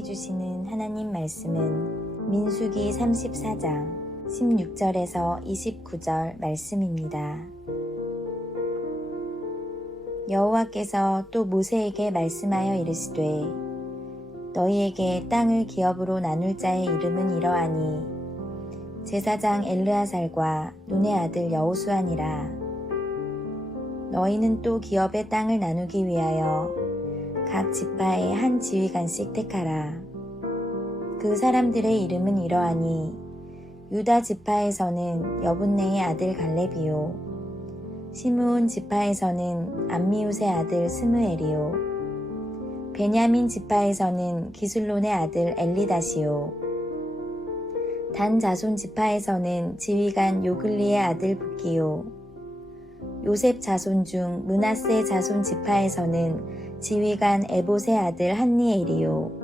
함께해 주시는 하나님 말씀은 민수기 34장 16절에서 29절 말씀입니다. 여호와께서 또 모세에게 말씀하여 이르시되 너희에게 땅을 기업으로 나눌 자의 이름은 이러하니 제사장 엘르아살과 눈의 아들 여호수아니라. 너희는 또 기업의 땅을 나누기 위하여 각 지파의 한 지휘관씩 택하라. 그 사람들의 이름은 이러하니 유다 지파에서는 여분네의 아들 갈렙이요 시므온 지파에서는 암미웃의 아들 스므엘이요 베냐민 지파에서는 기술론의 아들 엘리다시요 단 자손 지파에서는 지휘관 요글리의 아들 붓기요 요셉 자손 중 므낫세 자손 지파에서는 지휘관 에봇의 아들 한니엘이요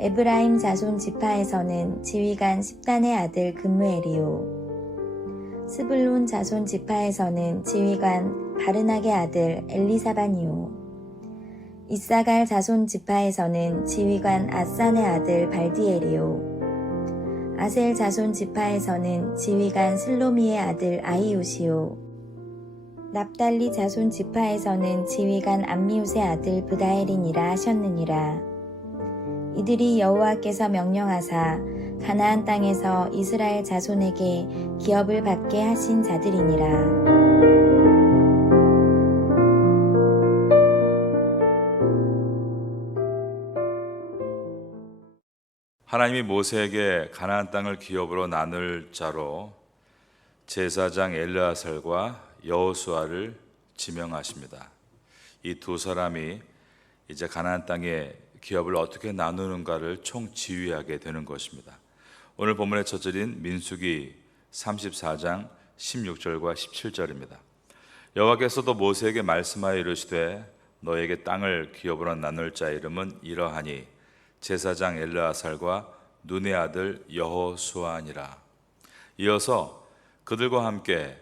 에브라임 자손 지파에서는 지휘관 십단의 아들 금무엘이요 스불론 자손 지파에서는 지휘관 바르낙의 아들 엘리사반이요 이사갈 자손 지파에서는 지휘관 아산의 아들 발디엘이요 아셀 자손 지파에서는 지휘관 슬로미의 아들 아히웃이요 납달리 자손 지파에서는 지휘관 암미웃의 아들 브다엘이니라 하셨느니라. 이들이 여호와께서 명령하사 가나안 땅에서 이스라엘 자손에게 기업을 받게 하신 자들이니라. 하나님이 모세에게 가나안 땅을 기업으로 나눌 자로 제사장 엘르아살과 여호수아를 지명하십니다. 이 두 사람이 이제 가나안 땅의 기업을 어떻게 나누는가를 총지휘하게 되는 것입니다. 오늘 본문의 첫 절인 민수기 34장 16절과 17절입니다. 여호와께서도 모세에게 말씀하여 이르시되 너에게 땅을 기업으로 나눌 자의 이름은 이러하니 제사장 엘르아살과 눈의 아들 여호수아니라. 이어서 그들과 함께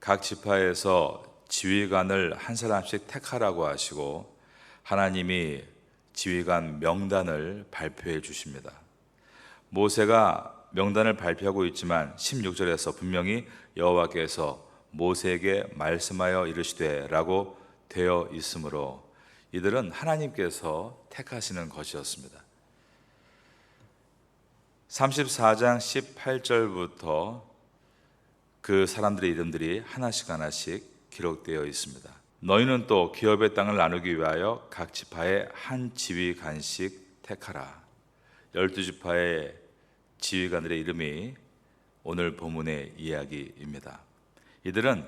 각 지파에서 지휘관을 한 사람씩 택하라고 하시고 하나님이 지휘관 명단을 발표해 주십니다. 모세가 명단을 발표하고 있지만 16절에서 분명히 여호와께서 모세에게 말씀하여 이르시되 라고 되어 있으므로 이들은 하나님께서 택하시는 것이었습니다. 34장 18절부터 그 사람들의 이름들이 하나씩 기록되어 있습니다. 너희는 또 기업의 땅을 나누기 위하여 각 지파의 한 지휘관씩 택하라. 12지파의 지휘관들의 이름이 오늘 본문의 이야기입니다. 이들은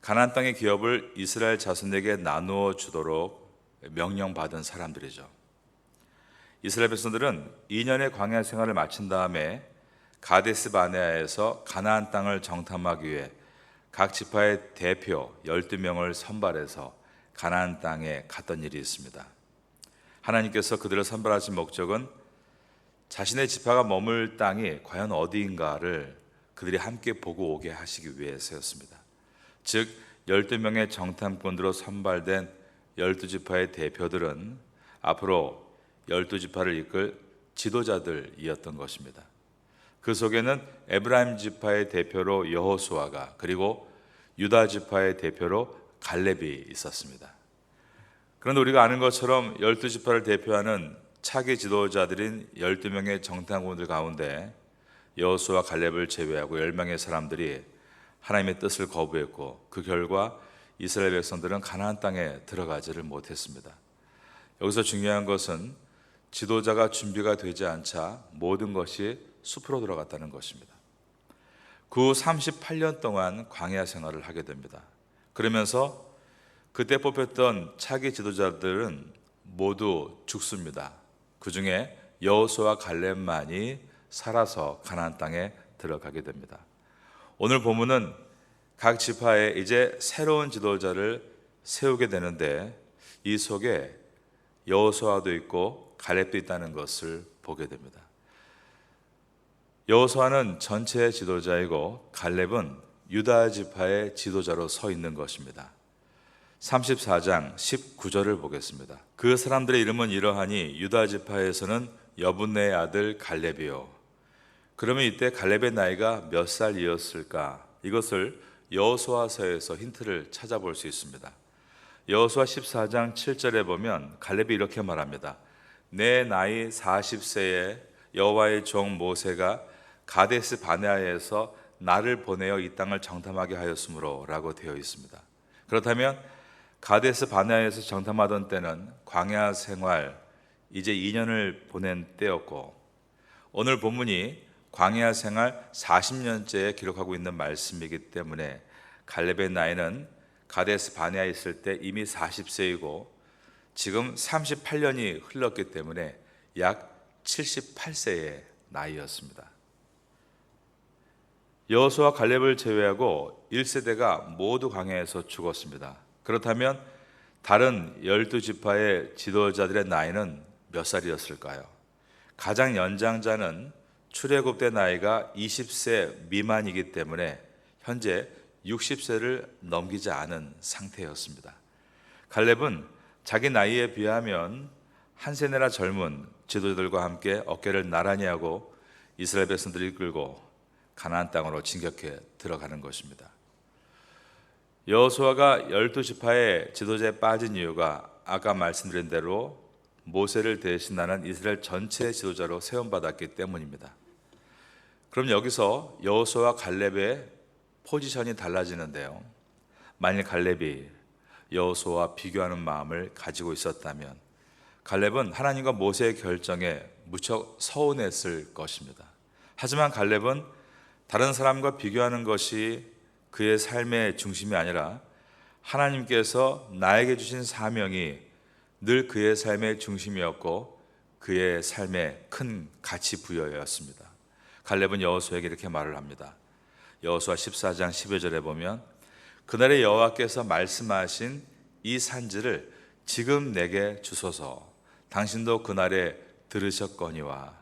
가나안 땅의 기업을 이스라엘 자손에게 나누어 주도록 명령받은 사람들이죠. 이스라엘 백성들은 2년의 광야 생활을 마친 다음에 가데스 바네아에서 가나안 땅을 정탐하기 위해 각 지파의 대표 12명을 선발해서 가나안 땅에 갔던 일이 있습니다. 하나님께서 그들을 선발하신 목적은 자신의 지파가 머물 땅이 과연 어디인가를 그들이 함께 보고 오게 하시기 위해서였습니다. 즉 12명의 정탐꾼으로 선발된 12지파의 대표들은 앞으로 12지파를 이끌 지도자들이었던 것입니다. 그 속에는 에브라임 지파의 대표로 여호수아가 그리고 유다 지파의 대표로 갈렙이 있었습니다. 그런데 우리가 아는 것처럼 12지파를 대표하는 차기 지도자들인 12명의 정탐꾼들 가운데 여호수아 갈렙을 제외하고 10명의 사람들이 하나님의 뜻을 거부했고 그 결과 이스라엘 백성들은 가나안 땅에 들어가지를 못했습니다. 여기서 중요한 것은 지도자가 준비가 되지 않자 모든 것이 숲으로 들어갔다는 것입니다. 그 후 38년 동안 광야 생활을 하게 됩니다. 그러면서 그때 뽑혔던 차기 지도자들은 모두 죽습니다. 그 중에 여호수아 갈렙만이 살아서 가나안 땅에 들어가게 됩니다. 오늘 본문은 각 지파에 이제 새로운 지도자를 세우게 되는데 이 속에 여호수아도 있고 갈렙도 있다는 것을 보게 됩니다. 여호수아는 전체의 지도자이고 갈렙은 유다 지파의 지도자로 서 있는 것입니다. 34장 19절을 보겠습니다. 그 사람들의 이름은 이러하니 유다 지파에서는 여분네의 아들 갈렙이요. 그러면 이때 갈렙의 나이가 몇 살이었을까? 이것을 여호수아서에서 힌트를 찾아볼 수 있습니다. 여호수아 14장 7절에 보면 갈렙이 이렇게 말합니다. 내 나이 40세에 여호와의 종 모세가 가데스 바네아에서 나를 보내어 이 땅을 정탐하게 하였으므로 라고 되어 있습니다. 그렇다면 가데스 바네아에서 정탐하던 때는 광야 생활 이제 2년을 보낸 때였고, 오늘 본문이 광야 생활 40년째에 기록하고 있는 말씀이기 때문에 갈렙의 나이는 가데스 바네아에 있을 때 이미 40세이고 지금 38년이 흘렀기 때문에 약 78세의 나이였습니다. 여호수아 갈렙을 제외하고 1세대가 모두 광야에서 죽었습니다. 그렇다면 다른 12지파의 지도자들의 나이는 몇 살이었을까요? 가장 연장자는 출애굽 때 나이가 20세 미만이기 때문에 현재 60세를 넘기지 않은 상태였습니다. 갈렙은 자기 나이에 비하면 한 세대나 젊은 지도자들과 함께 어깨를 나란히 하고 이스라엘 백성들을 이끌고 가나안 땅으로 진격해 들어가는 것입니다. 여호수아가 12지파의 지도자에 빠진 이유가 아까 말씀드린 대로 모세를 대신하는 이스라엘 전체 지도자로 세움받았기 때문입니다. 그럼 여기서 여호수아와 갈렙의 포지션이 달라지는데요. 만일 갈렙이 여호수아와 비교하는 마음을 가지고 있었다면 갈렙은 하나님과 모세의 결정에 무척 서운했을 것입니다. 하지만 갈렙은 다른 사람과 비교하는 것이 그의 삶의 중심이 아니라 하나님께서 나에게 주신 사명이 늘 그의 삶의 중심이었고 그의 삶에 큰 가치 부여였습니다. 갈렙은 여호수아에게 이렇게 말을 합니다. 여호수아 14장 12절에 보면 그날의 여호와께서 말씀하신 이 산지를 지금 내게 주소서. 당신도 그날에 들으셨거니와.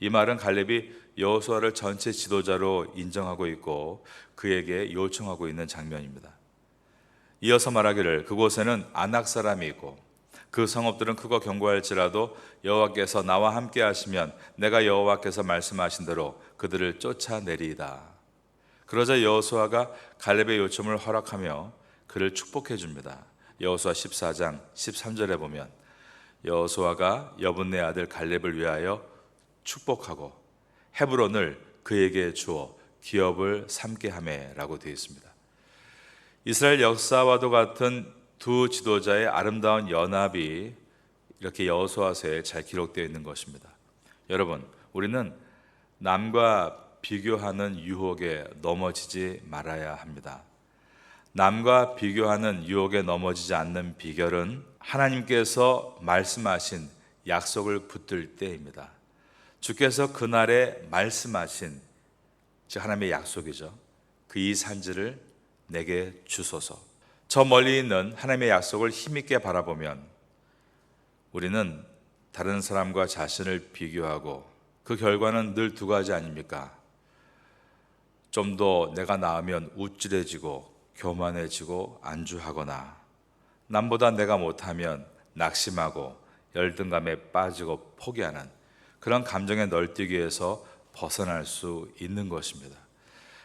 이 말은 갈렙이 여호수아를 전체 지도자로 인정하고 있고 그에게 요청하고 있는 장면입니다. 이어서 말하기를 그곳에는 아낙 사람이 있고 그 성읍들은 크고 견고할지라도 여호와께서 나와 함께 하시면 내가 여호와께서 말씀하신 대로 그들을 쫓아내리이다. 그러자 여호수아가 갈렙의 요청을 허락하며 그를 축복해 줍니다. 여호수아 14장 13절에 보면 여호수아가 여분네 아들 갈렙을 위하여 축복하고 헤브론을 그에게 주어 기업을 삼게 하매라고 되어 있습니다. 이스라엘 역사와도 같은 두 지도자의 아름다운 연합이 이렇게 여호수아서에 잘 기록되어 있는 것입니다. 여러분, 우리는 남과 비교하는 유혹에 넘어지지 말아야 합니다. 남과 비교하는 유혹에 넘어지지 않는 비결은 하나님께서 말씀하신 약속을 붙들 때입니다. 주께서 그날에 말씀하신, 즉 하나님의 약속이죠. 그 이 산지를 내게 주소서. 저 멀리 있는 하나님의 약속을 힘있게 바라보면 우리는 다른 사람과 자신을 비교하고 그 결과는 늘 두 가지 아닙니까? 좀 더 내가 나으면 우쭐해지고 교만해지고 안주하거나 남보다 내가 못하면 낙심하고 열등감에 빠지고 포기하는 그런 감정에 널뛰기에서 벗어날 수 있는 것입니다.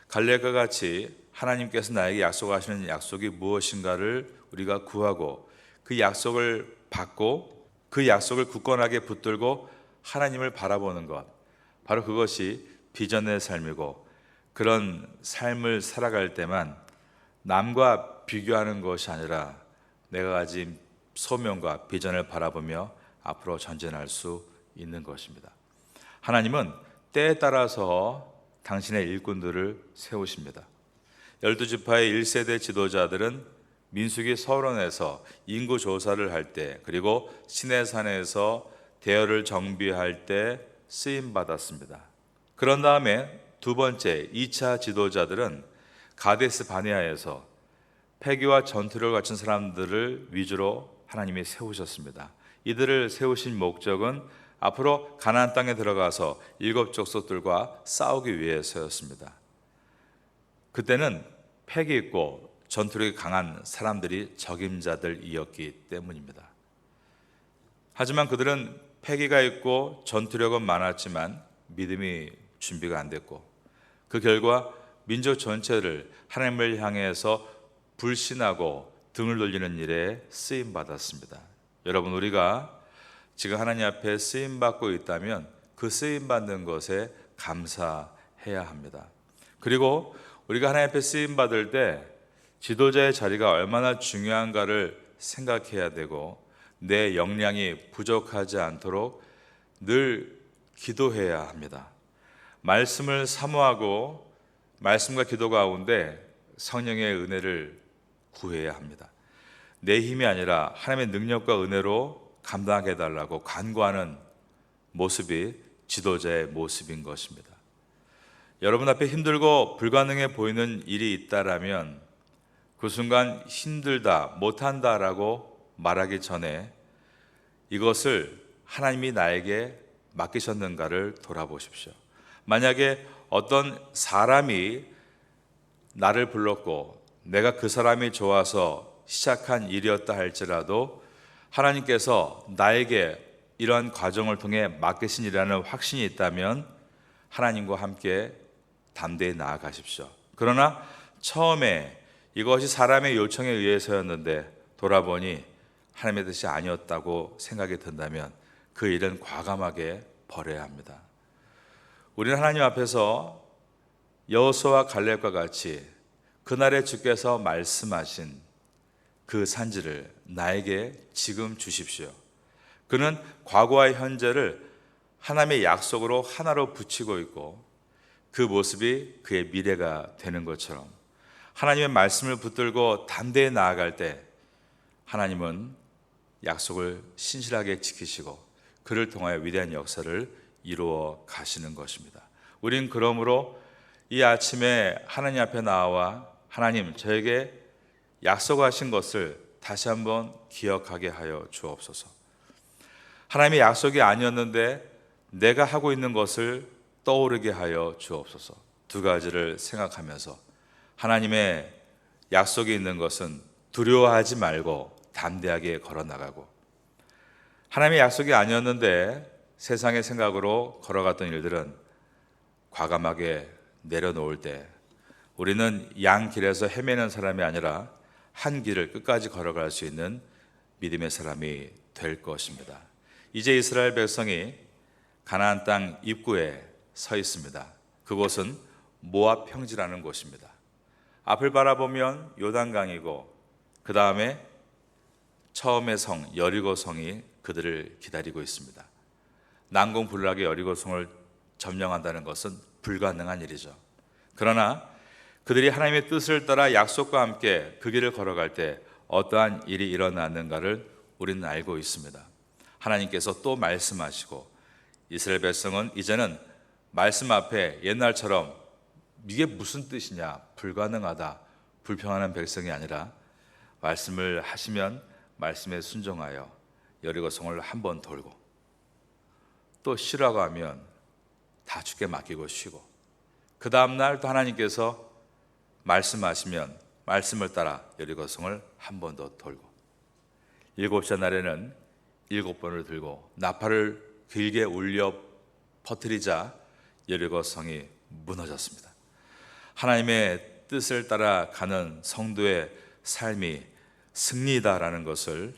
갈렙과 같이 하나님께서 나에게 약속하시는 약속이 무엇인가를 우리가 구하고 그 약속을 받고 그 약속을 굳건하게 붙들고 하나님을 바라보는 것, 바로 그것이 비전의 삶이고 그런 삶을 살아갈 때만 남과 비교하는 것이 아니라 내가 가진 소명과 비전을 바라보며 앞으로 전진할 수 있는 것입니다. 하나님은 때에 따라서 당신의 일꾼들을 세우십니다. 12지파의 1세대 지도자들은 민수기 서론에서 인구 조사를 할 때 그리고 시내산에서 대열을 정비할 때 쓰임 받았습니다. 그런 다음에 두 번째 2차 지도자들은 가데스 바네아에서 패기와 전투를 갖춘 사람들을 위주로 하나님이 세우셨습니다. 이들을 세우신 목적은 앞으로 가나안 땅에 들어가서 7 족속들과 싸우기 위해서였습니다. 그때는 패기 있고 전투력이 강한 사람들이 적임자들이었기 때문입니다. 하지만 그들은 패기가 있고 전투력은 많았지만 믿음이 준비가 안 됐고, 그 결과 민족 전체를 하나님을 향해서 불신하고 등을 돌리는 일에 쓰임 받았습니다. 여러분, 우리가 지금 하나님 앞에 쓰임 받고 있다면 그 쓰임 받는 것에 감사해야 합니다. 그리고 우리가 하나님 앞에 쓰임 받을 때 지도자의 자리가 얼마나 중요한가를 생각해야 되고, 내 역량이 부족하지 않도록 늘 기도해야 합니다. 말씀을 사모하고 말씀과 기도 가운데 성령의 은혜를 구해야 합니다. 내 힘이 아니라 하나님의 능력과 은혜로 감당하게 해달라고 간구하는 모습이 지도자의 모습인 것입니다. 여러분 앞에 힘들고 불가능해 보이는 일이 있다라면 그 순간 힘들다, 못한다라고 말하기 전에 이것을 하나님이 나에게 맡기셨는가를 돌아보십시오. 만약에 어떤 사람이 나를 불렀고 내가 그 사람이 좋아서 시작한 일이었다 할지라도 하나님께서 나에게 이러한 과정을 통해 맡기신 일이라는 확신이 있다면 하나님과 함께 담대히 나아가십시오. 그러나 처음에 이것이 사람의 요청에 의해서였는데 돌아보니 하나님의 뜻이 아니었다고 생각이 든다면 그 일은 과감하게 버려야 합니다. 우리는 하나님 앞에서 여호수아와 갈렙과 같이 그날에 주께서 말씀하신 그 산지를 나에게 지금 주십시오. 그는 과거와 현재를 하나님의 약속으로 하나로 붙이고 있고 그 모습이 그의 미래가 되는 것처럼 하나님의 말씀을 붙들고 담대히 나아갈 때 하나님은 약속을 신실하게 지키시고 그를 통하여 위대한 역사를 이루어 가시는 것입니다. 우린 그러므로 이 아침에 하나님 앞에 나와 하나님, 저에게 약속하신 것을 다시 한번 기억하게 하여 주옵소서. 하나님의 약속이 아니었는데 내가 하고 있는 것을 떠오르게 하여 주옵소서. 두 가지를 생각하면서 하나님의 약속이 있는 것은 두려워하지 말고 담대하게 걸어나가고, 하나님의 약속이 아니었는데 세상의 생각으로 걸어갔던 일들은 과감하게 내려놓을 때 우리는 양 길에서 헤매는 사람이 아니라 한 길을 끝까지 걸어갈 수 있는 믿음의 사람이 될 것입니다. 이제 이스라엘 백성이 가나안 땅 입구에 서 있습니다. 그곳은 모압 평지라는 곳입니다. 앞을 바라보면 요단강이고 그 다음에 처음의 성 여리고 성이 그들을 기다리고 있습니다. 난공불락의 여리고 성을 점령한다는 것은 불가능한 일이죠. 그러나 그들이 하나님의 뜻을 따라 약속과 함께 그 길을 걸어갈 때 어떠한 일이 일어나는가를 우리는 알고 있습니다. 하나님께서 또 말씀하시고 이스라엘 백성은 이제는 말씀 앞에 옛날처럼 이게 무슨 뜻이냐, 불가능하다, 불평하는 백성이 아니라 말씀을 하시면 말씀에 순종하여 여리고성을 한 번 돌고 또 쉬라고 하면 다 주께 맡기고 쉬고 그 다음날 또 하나님께서 말씀하시면 말씀을 따라 여리고성을 한 번 더 돌고 일곱째 날에는 7번을 들고 나팔을 길게 울려 퍼뜨리자 여리고성이 무너졌습니다. 하나님의 뜻을 따라 가는 성도의 삶이 승리다라는 것을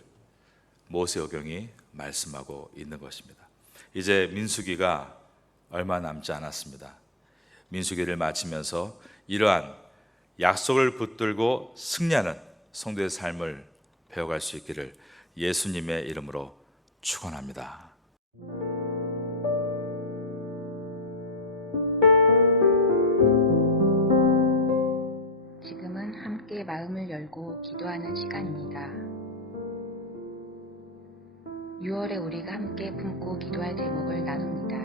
모세오경이 말씀하고 있는 것입니다. 이제 민수기가 얼마 남지 않았습니다. 민수기를 마치면서 이러한 약속을 붙들고 승리하는 성도의 삶을 배워갈 수 있기를 예수님의 이름으로 축원합니다. 지금은 함께 마음을 열고 기도하는 시간입니다. 6월에 우리가 함께 품고 기도할 제목을 나눕니다.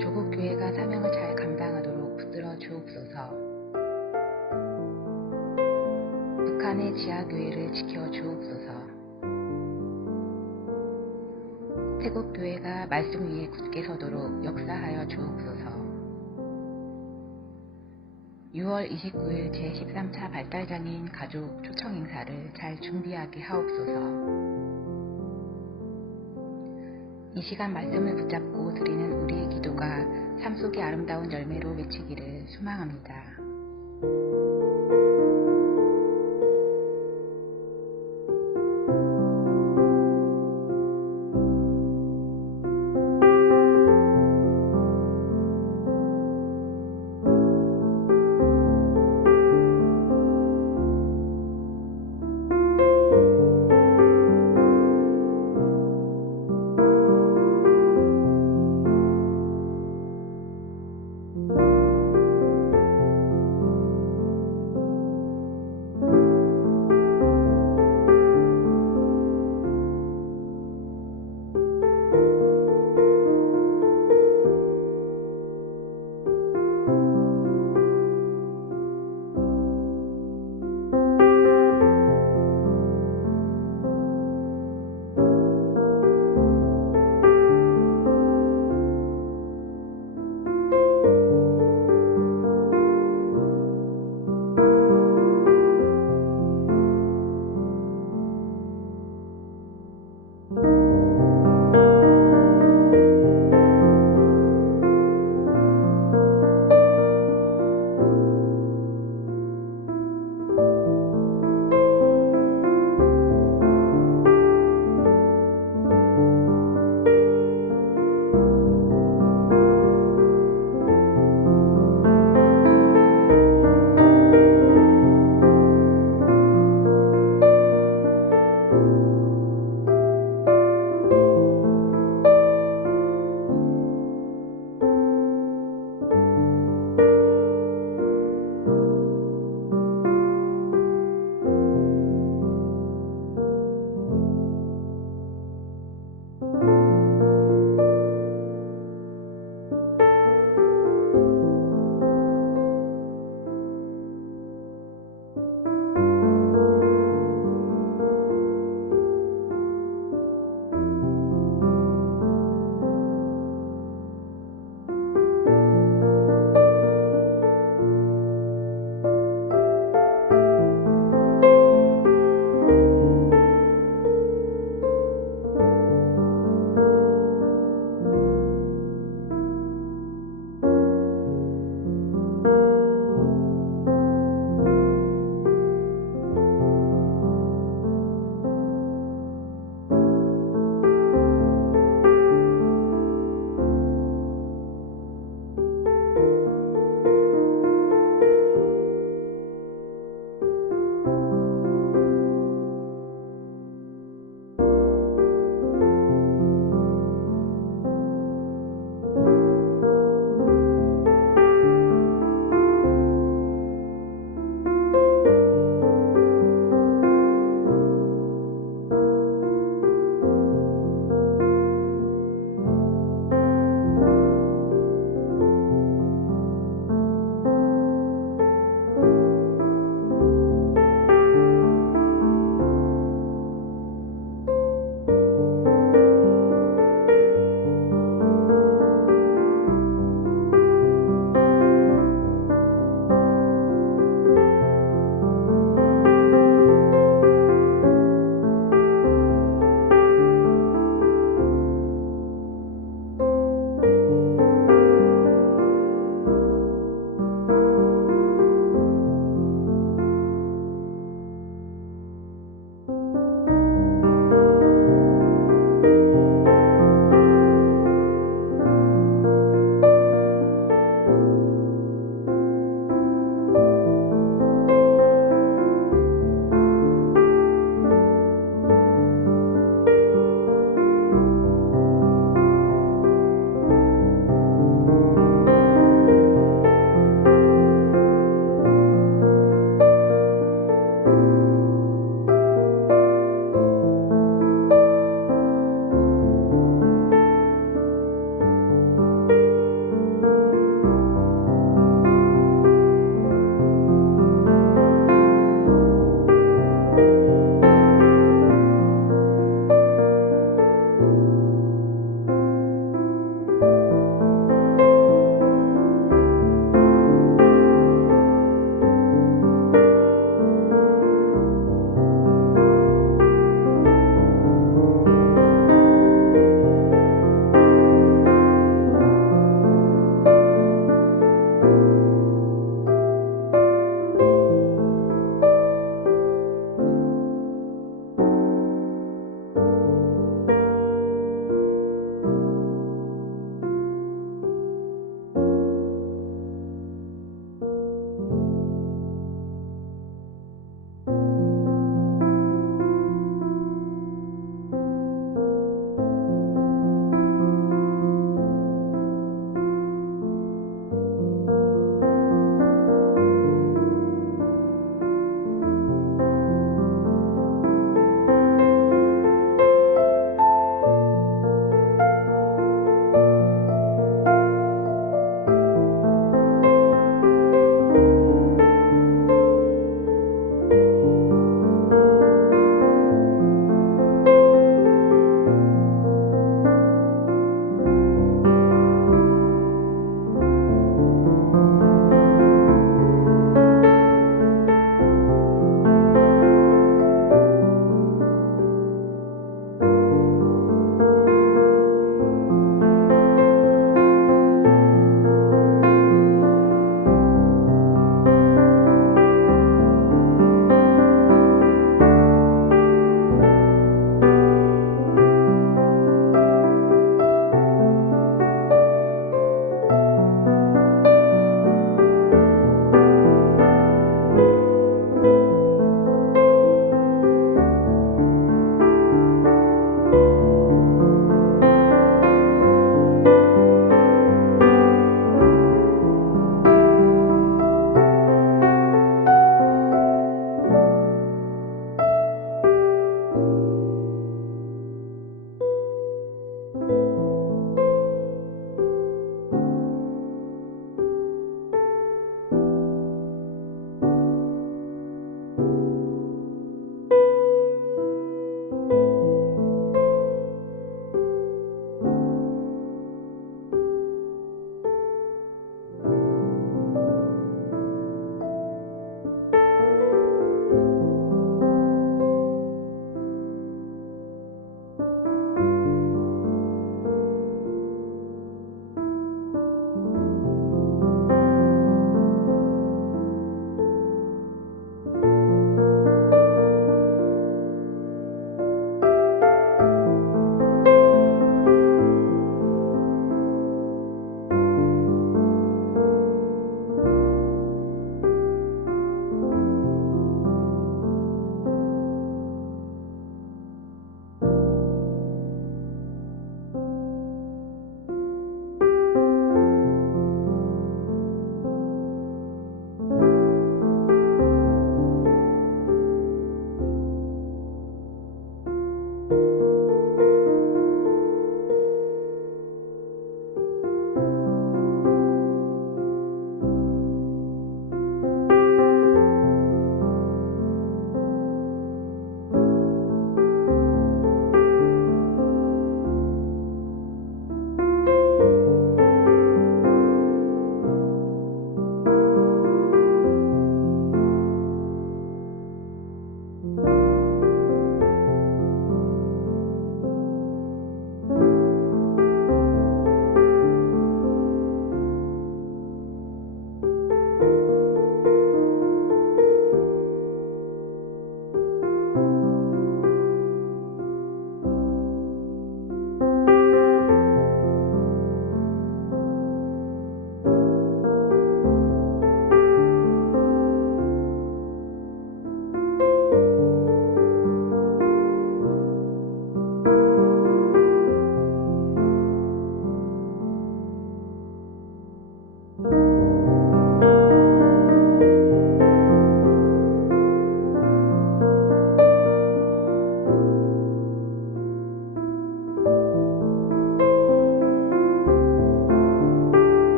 조국 교회가 사명을 잘 감당하도록 붙들어 주옵소서. 북한의 지하교회를 지켜 주옵소서. 태국 교회가 말씀 위에 굳게 서도록 역사하여 주옵소서. 6월 29일 제13차 발달장애인 가족 초청 행사를 잘 준비하게 하옵소서. 이 시간 말씀을 붙잡고 드리는 우리의 기도가 삶 속의 아름다운 열매로 맺히기를 소망합니다.